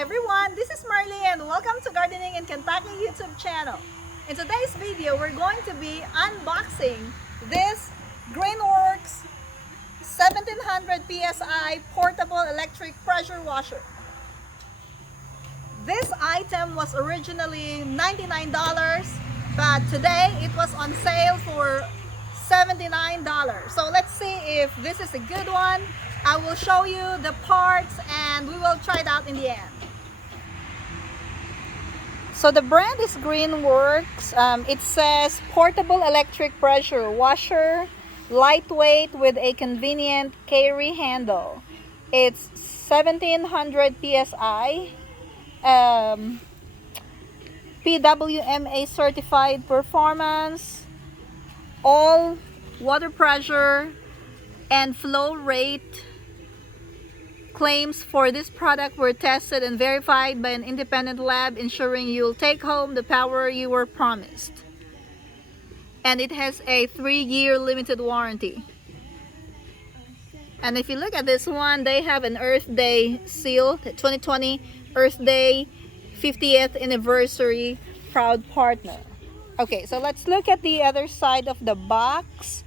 Hi everyone, this is Marley and welcome to Gardening in Kentucky YouTube channel. In today's video, we're going to be unboxing this Greenworks 1700 PSI portable electric pressure washer. This item was originally $99, but today it was on sale for $79. So let's see if this is a good one. I will show you the parts and we will try it out in the end. So the brand is Greenworks. It says portable electric pressure washer, lightweight with a convenient carry handle. It's 1700 PSI, PWMA certified performance. All water pressure and flow rate claims for this product were tested and verified by an independent lab, ensuring you'll take home the power you were promised. And it has a 3-year limited warranty. And if you look at this one, they have an Earth Day seal, the 2020 Earth Day 50th anniversary proud partner. Okay, so let's look at the other side of the box.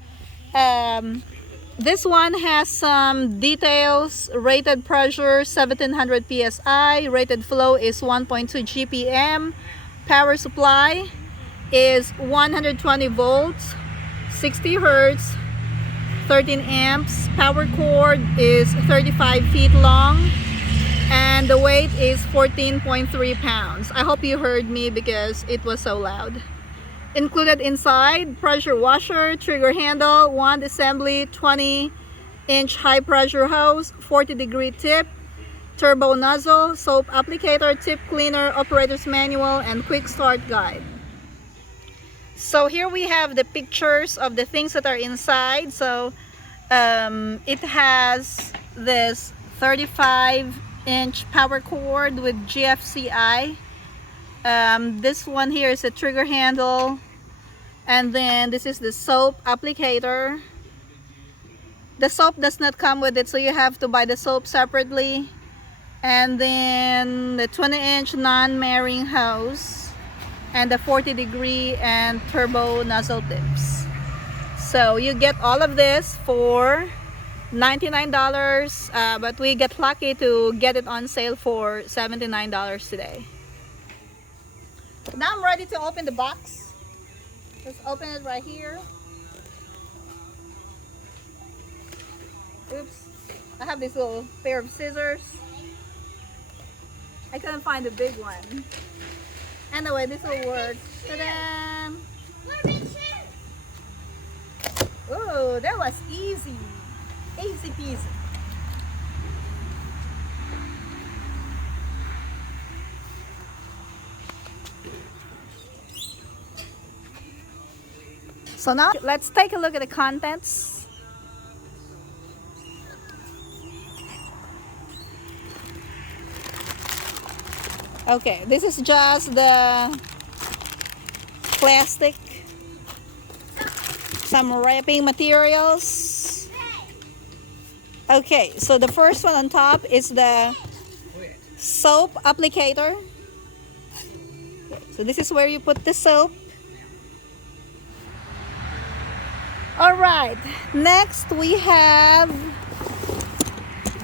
This one has some details. Rated pressure 1700 psi, rated flow is 1.2 GPM, power supply is 120 volts, 60 hertz, 13 amps, power cord is 35 feet long, and the weight is 14.3 pounds. I hope you heard me because it was so loud. Included inside, pressure washer, trigger handle, wand assembly, 20-inch high pressure hose, 40-degree tip, turbo nozzle, soap applicator, tip cleaner, operator's manual, and quick start guide. So here we have the pictures of the things that are inside. So it has this 35-inch power cord with GFCI. This one here is a trigger handle, and then this is the soap applicator. The soap does not come with it, so you have to buy the soap separately. And then the 20-inch non-marrying hose and the 40-degree and turbo nozzle tips. So you get all of this for $99, but we get lucky to get it on sale for $79 today. Now I'm ready to open the box. Let's open it right here. Oops. I have this little pair of scissors. I couldn't find the big one. Anyway, this will work. Ta-da! Oh, that was easy. Easy peasy. So now let's take a look at the contents. Okay, this is just the plastic, some wrapping materials. Okay, so the first one on top is the soap applicator. Okay, so this is where you put the soap. All right, next we have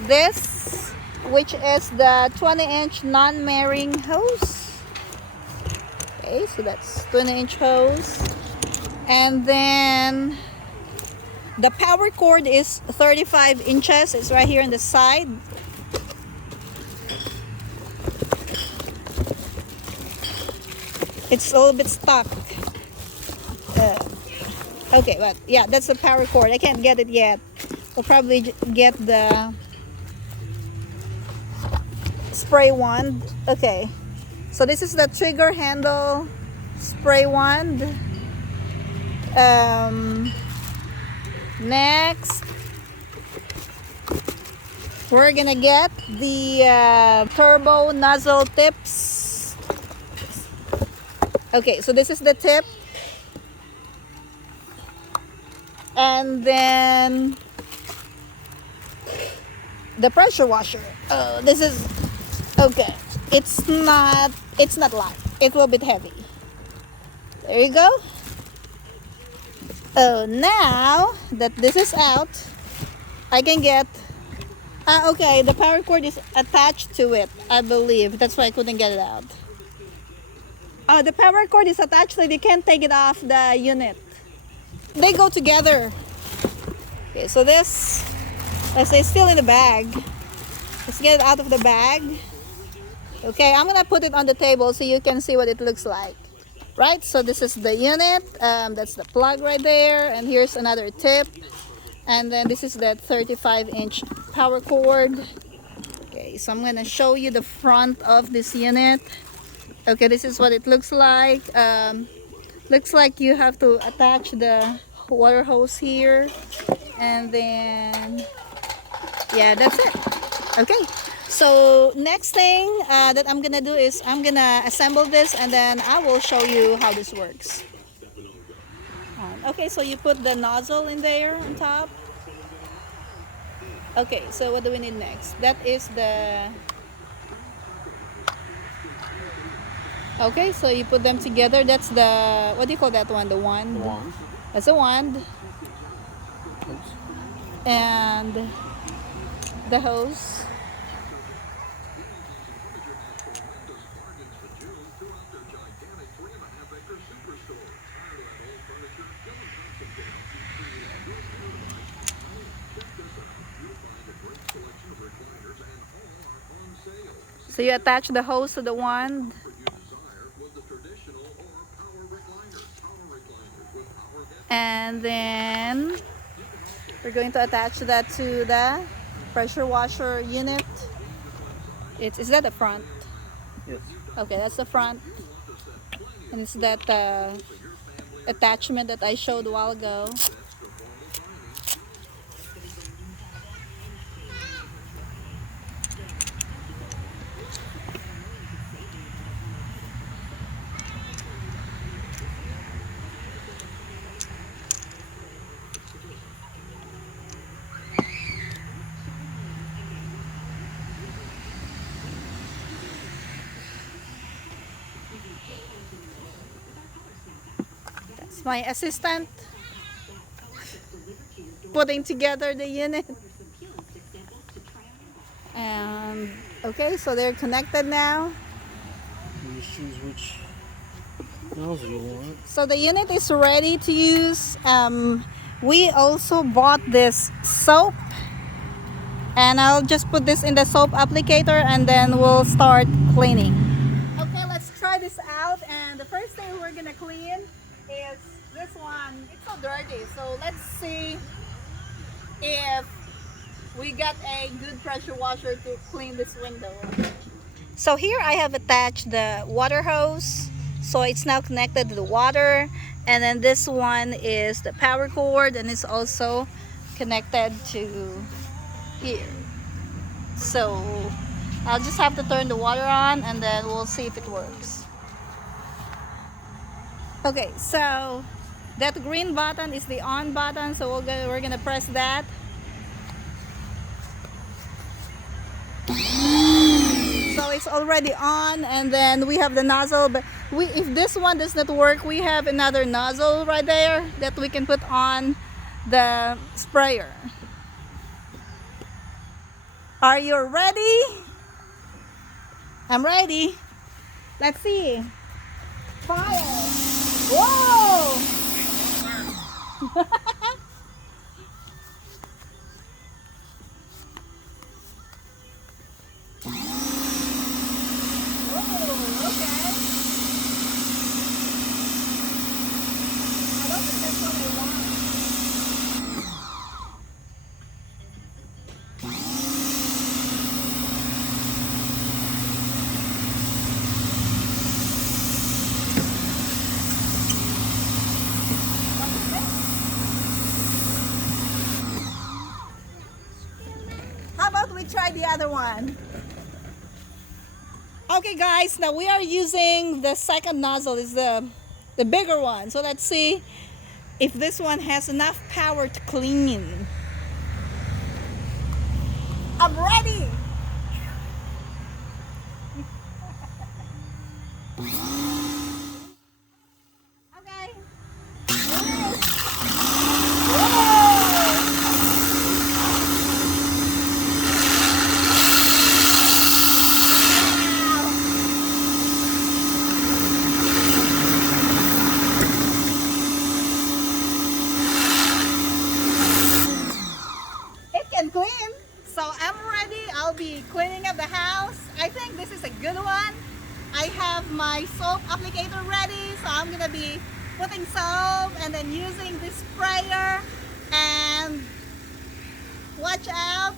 this, which is the 20-inch non-marrying hose. Okay, so that's 20-inch hose. And then the power cord is 35 inches. It's right here on the side. It's a little bit stuck. Okay, but yeah, that's the power cord. I can't get it yet. We'll probably get the spray wand. Okay, so this is the trigger handle spray wand. Next, we're gonna get the turbo nozzle tips. Okay, so this is the tip. And then the pressure washer. This is okay. it's not light. It's a little bit heavy. There you go. Oh, now that this is out, I can get okay, the power cord is attached to it, I believe. That's why I couldn't get it out. Oh, the power cord is attached, so they can't take it off the unit. They go together. Okay, so this, let's say, still in the bag. Let's get it out of the bag. Okay, I'm gonna put it on the table so you can see what it looks like. Right, so this is the unit. That's the plug right there, and here's another tip. And then this is the 35-inch power cord. Okay, so I'm gonna show you the front of this unit. Okay, this is what it looks like. Looks like you have to attach the water hose here, and then yeah, that's it. Okay, so next thing that I'm gonna do is I'm gonna assemble this, and then I will show you how this works. Okay, so you put the nozzle in there on top. Okay, so what do we need next? That is the... Okay, so you put them together. That's the... What do you call that one? The wand? The wand. That's a wand. Oops. And the hose. So you attach the hose to the wand. And then we're going to attach that to the pressure washer unit. Is that the front? Yes. Okay, that's the front. And it's that attachment that I showed a while ago. My assistant putting together the unit. And okay, so they're connected now. You just choose which nozzle you want. So the unit is ready to use. We also bought this soap, and I'll just put this in the soap applicator, and then we'll start cleaning. Okay, let's try this out. And the first thing we're gonna clean is this one. It's so dirty, so let's see if we got a good pressure washer to clean this window. So here I have attached the water hose, so it's now connected to the water, and then this one is the power cord, and it's also connected to here. So I'll just have to turn the water on, and then we'll see if it works. Okay, so that green button is the on button, so we're gonna press that. So it's already on, and then we have the nozzle, but if this one does not work, we have another nozzle right there that we can put on the sprayer. Are you ready? I'm ready. Let's see. Fire! Whoa! Try the other one. Okay guys, now we are using the second nozzle. Is the bigger one, so let's see if this one has enough power to clean. I'm ready. be cleaning up the house. I think this is a good one. I have my soap applicator ready, so I'm gonna be putting soap and then using this sprayer. And watch out,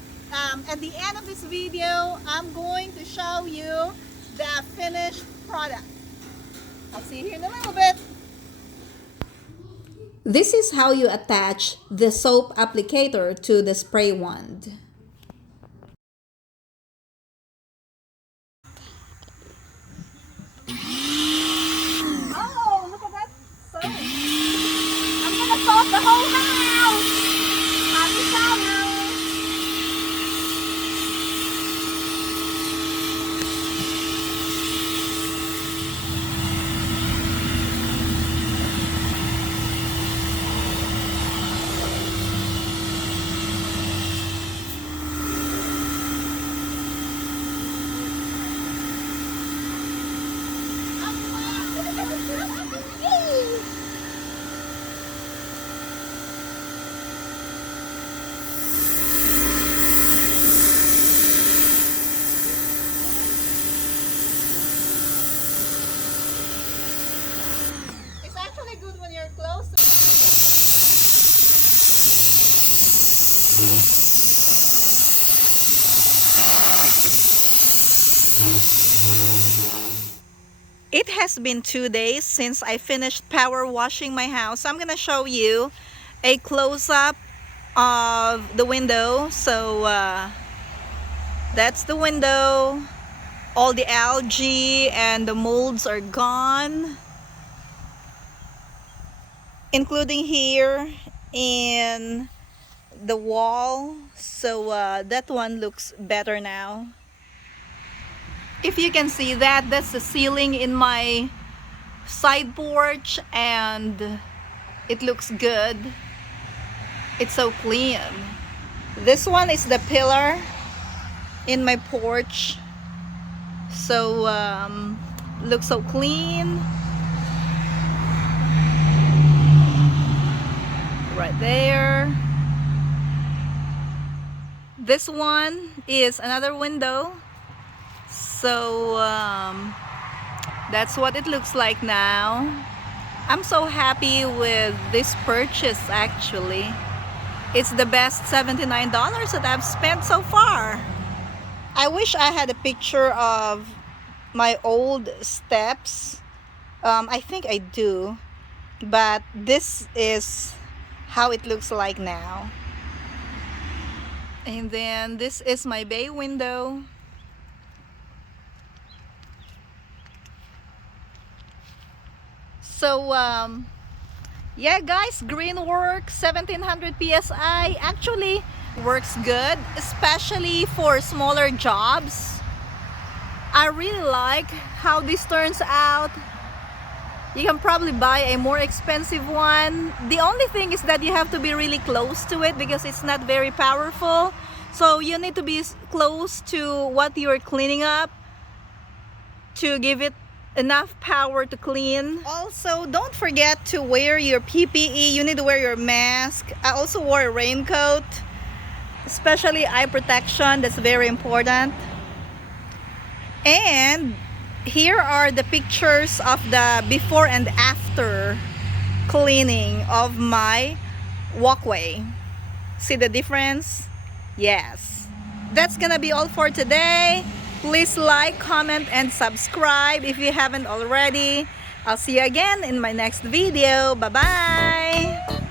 at the end of this video, I'm going to show you the finished product. I'll see you here in a little bit. This is how you attach the soap applicator to the spray wand. Oh, look at that soap. I'm gonna soap the whole house. Happy summer. It's actually good when you're close to It has been 2 days since I finished power washing my house. I'm gonna show you a close-up of the window. So that's the window. All the algae and the molds are gone, including here in the wall. So that one looks better now. If you can see that, that's the ceiling in my side porch, and it looks good. It's so clean. This one is the pillar in my porch. So looks so clean. Right there. This one is another window. So that's what it looks like now. I'm so happy with this purchase actually. It's the best $79 that I've spent so far. I wish I had a picture of my old steps. I think I do, but this is how it looks like now. And then this is my bay window. So yeah guys, Greenworks 1700 PSI actually works good, especially for smaller jobs. I really like how this turns out. You can probably buy a more expensive one. The only thing is that you have to be really close to it because it's not very powerful. So you need to be close to what you're cleaning up to give it enough power to clean. Also, don't forget to wear your PPE. You need to wear your mask. I also wore a raincoat, especially eye protection. That's very important. And here are the pictures of the before and after cleaning of my walkway. See the difference? Yes. That's gonna be all for today. Please like, comment, and subscribe if you haven't already. I'll see you again in my next video. Bye-bye!